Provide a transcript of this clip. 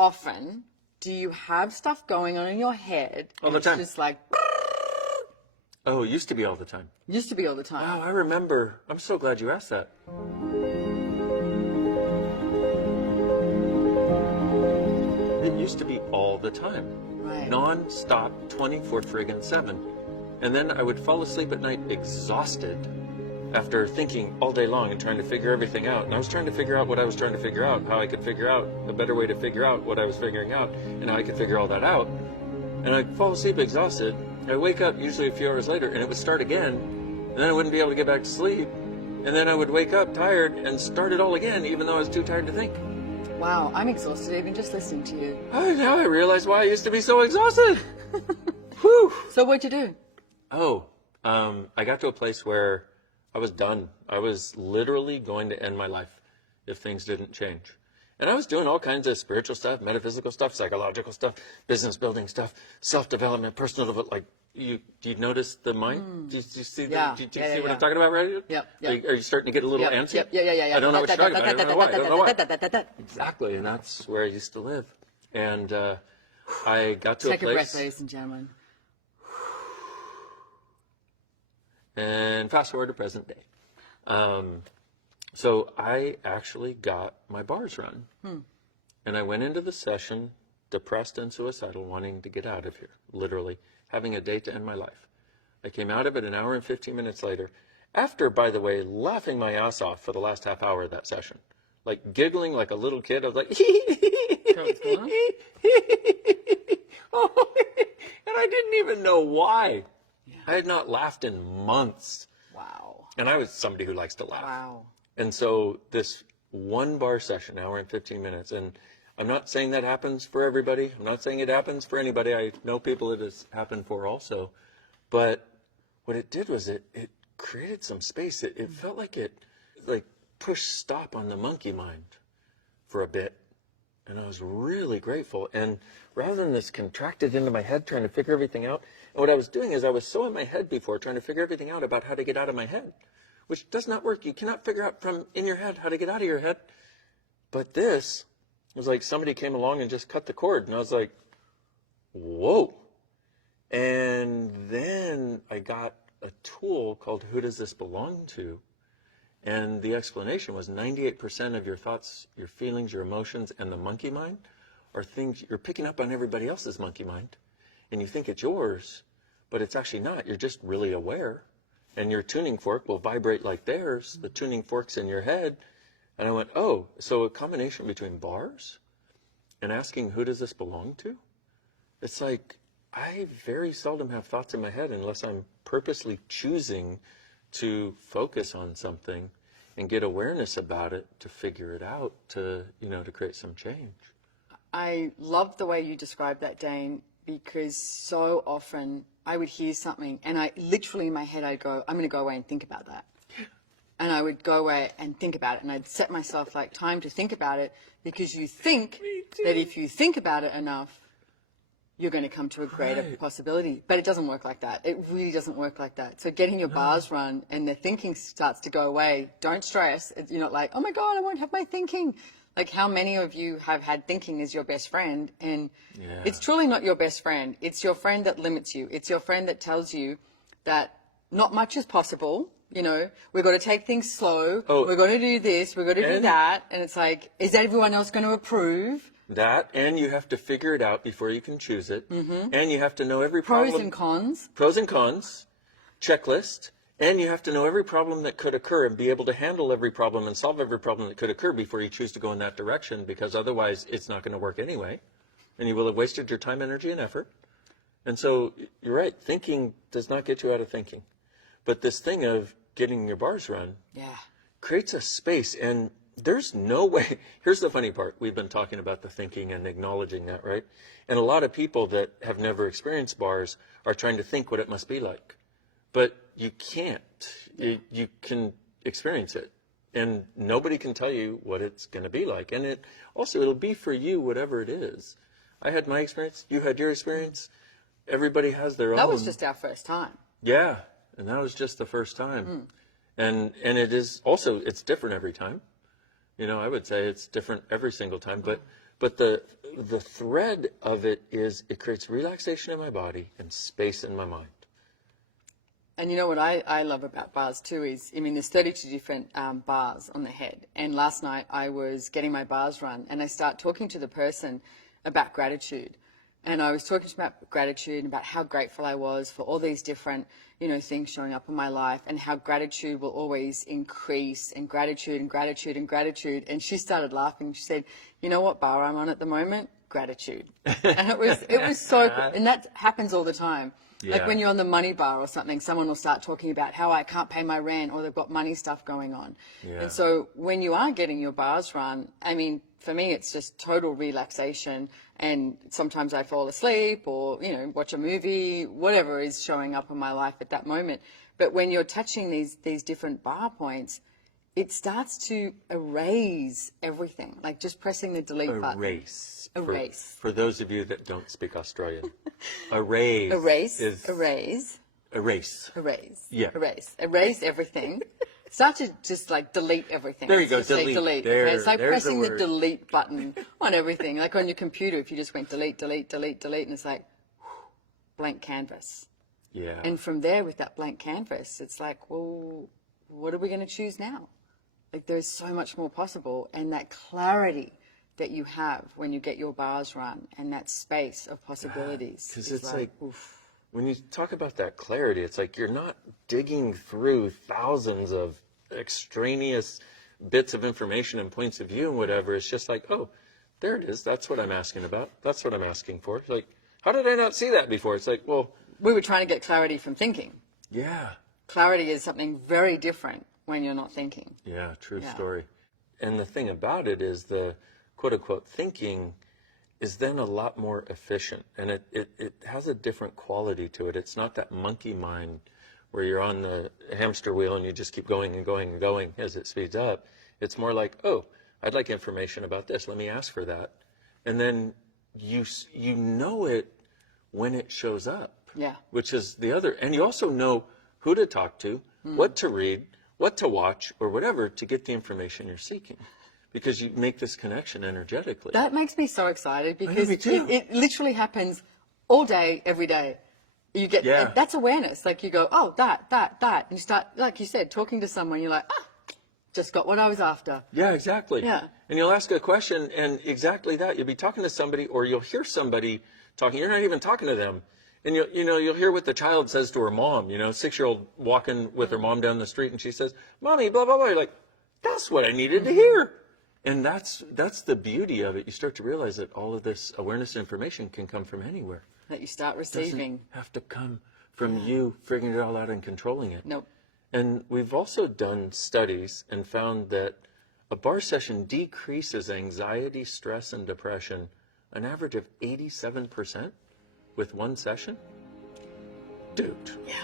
often do you have stuff going on in your head? All the time. It's just like... Oh, it used to be all the time. Used to be all the time. Wow, I remember. I'm so glad you asked that. It used to be all the time. Right. Non-stop, 24/7. And then I would fall asleep at night exhausted after thinking all day long and trying to figure everything out. And I was trying to figure out what I was trying to figure out, how I could figure out a better way to figure out what I was figuring out, and how I could figure all that out. And I'd fall asleep exhausted. I'd wake up usually a few hours later, and it would start again. And then I wouldn't be able to get back to sleep. And then I would wake up tired and start it all again, even though I was too tired to think. Wow, I'm exhausted even just listening to you. Oh, now I realize why I used to be so exhausted. Whew. So what'd you do? Oh, I got to a place where I was done. I was literally going to end my life if things didn't change. And I was doing all kinds of spiritual stuff, metaphysical stuff, psychological stuff, business building stuff, self-development, personal development. Like, do you notice the mind? Do you see, Yeah. do you see what I'm talking about, right? Yep. Are you starting to get a little antsy? Yep. Yeah. I don't know what you're talking about. I don't know why. I don't know why. Exactly, and that's where I used to live. And I got to a place. Take a breath, ladies and gentlemen. And fast forward to present day. So I actually got my bars run. And I went into the session depressed and suicidal, wanting to get out of here, literally, having a date to end my life. I came out of it an hour and 15 minutes later, after, by the way, laughing my ass off for the last half hour of that session. Like giggling like a little kid. I was like, and I didn't even know why. Yeah. I had not laughed in months. Wow. And I was somebody who likes to laugh. Wow. And so this one bar session, hour and 15 minutes, and I'm not saying that happens for everybody. I'm not saying it happens for anybody. I know people it has happened for also. But what it did was it created some space. It felt like it pushed stop on the monkey mind for a bit. And I was really grateful. And rather than this contracted into my head trying to figure everything out, and what I was doing is I was so in my head before trying to figure everything out about how to get out of my head, which does not work. You cannot figure out from in your head how to get out of your head. But this was like somebody came along and just cut the cord. And I was like, whoa. And then I got a tool called Who Does This Belong To? And the explanation was 98% of your thoughts, your feelings, your emotions, and the monkey mind are things you're picking up on everybody else's monkey mind. And you think it's yours, but it's actually not. You're just really aware. And your tuning fork will vibrate like theirs. The tuning fork's in your head. And I went, oh, so a combination between bars and asking who does this belong to? It's like I very seldom have thoughts in my head unless I'm purposely choosing to focus on something and get awareness about it, to figure it out, to create some change. I love the way you described that, Dane, because so often I would hear something and I literally in my head I'd go, I'm going to go away and think about that. And I would go away and think about it, and I'd set myself like time to think about it, because you think that if you think about it enough, you're going to come to a greater possibility. But it doesn't work like that. It really doesn't work like that. So getting your bars run and the thinking starts to go away, don't stress. You're not like, oh my God, I won't have my thinking. Like, how many of you have had thinking as your best friend? And it's truly not your best friend. It's your friend that limits you. It's your friend that tells you that not much is possible. We've got to take things slow. We're going to do this. We're going to do that. And it's like, is everyone else going to approve? That, and you have to figure it out before you can choose it. And you have to know every problem. Pros and cons. Pros and cons. Checklist. And you have to know every problem that could occur and be able to handle every problem and solve every problem that could occur before you choose to go in that direction, because otherwise it's not going to work anyway. And you will have wasted your time, energy, and effort. And so you're right. Thinking does not get you out of thinking. But this thing of getting your bars run creates a space. And there's no way. Here's the funny part. We've been talking about the thinking and acknowledging that, right? And a lot of people that have never experienced bars are trying to think what it must be like. But you can't. You can experience it. And nobody can tell you what it's going to be like. And it'll be for you whatever it is. I had my experience. You had your experience. Everybody has their own. That was just our first time. Yeah. And that was just the first time. And it is also, it's different every time. I would say it's different every single time. But But the thread of it is it creates relaxation in my body and space in my mind. And you know what I love about bars too is, I mean, there's 32 different bars on the head. And last night I was getting my bars run and I start talking to the person about gratitude. And I was talking to them about gratitude, about how grateful I was for all these different, things showing up in my life, and how gratitude will always increase, and gratitude and gratitude and gratitude. And she started laughing. She said, "You know what bar I'm on at the moment? Gratitude." And it was so cool. And that happens all the time. Yeah. Like when you're on the money bar or something, someone will start talking about how I can't pay my rent, or they've got money stuff going on. Yeah. And so when you are getting your bars run, I mean, for me, it's just total relaxation. And sometimes I fall asleep or, watch a movie, whatever is showing up in my life at that moment. But when you're touching these different bar points, it starts to erase everything, like just pressing the delete button. Erase. Erase. For those of you that don't speak Australian, erase. Erase. Is Erase. erase. Erase. Yeah. Erase. Erase everything. Start to just like delete everything. There you go, Just say delete. delete. There- Okay? It's like there's pressing the the word. delete button on everything. Like on your computer, if you just went delete, delete, delete, delete, and it's like blank canvas. Yeah. And from there, with that blank canvas, it's like, well, what are we going to choose now? Like there's so much more possible, and that clarity that you have when you get your bars run, and that space of possibilities. Because is it's like, oof. when you talk about that clarity, it's like you're not digging through thousands of extraneous bits of information and points of view and whatever. It's just like, oh, there it is. That's what I'm asking about. That's what I'm asking for. It's like, how did I not see that before? It's like, well, We were trying to get clarity from thinking. yeah. Clarity is something very different when you're not thinking. Yeah, true Yeah. story. And the thing about it is the quote unquote thinking is then a lot more efficient, and it has a different quality to it. It's not that monkey mind where you're on the hamster wheel and you just keep going and going and going as it speeds up. It's more like, oh, I'd like information about this. Let me ask for that. And then you know it when it shows up. Yeah. Which is the other. And you also know who to talk to, what to read, what to watch, or whatever to get the information you're seeking. Because you make this connection energetically. That makes me so excited because me too. it literally happens all day, every day. You get, Yeah. and that's awareness. Like you go, oh, that. And you start, like you said, talking to someone, you're like, just got what I was after. Yeah, exactly. Yeah. And you'll ask a question, and exactly that. You'll be talking to somebody, or you'll hear somebody talking. You're not even talking to them. And you'll hear what the child says to her mom, 6-year-old walking with her mom down the street, and she says, "Mommy, blah, blah, blah." You're like, that's what I needed to hear. And that's the beauty of it. You start to realize that all of this awareness and information can come from anywhere. That you start It doesn't receiving. have to come from you figuring it all out and controlling it. Nope. And we've also done studies and found that a bar session decreases anxiety, stress, and depression an average of 87% with one session. Dude. Yeah.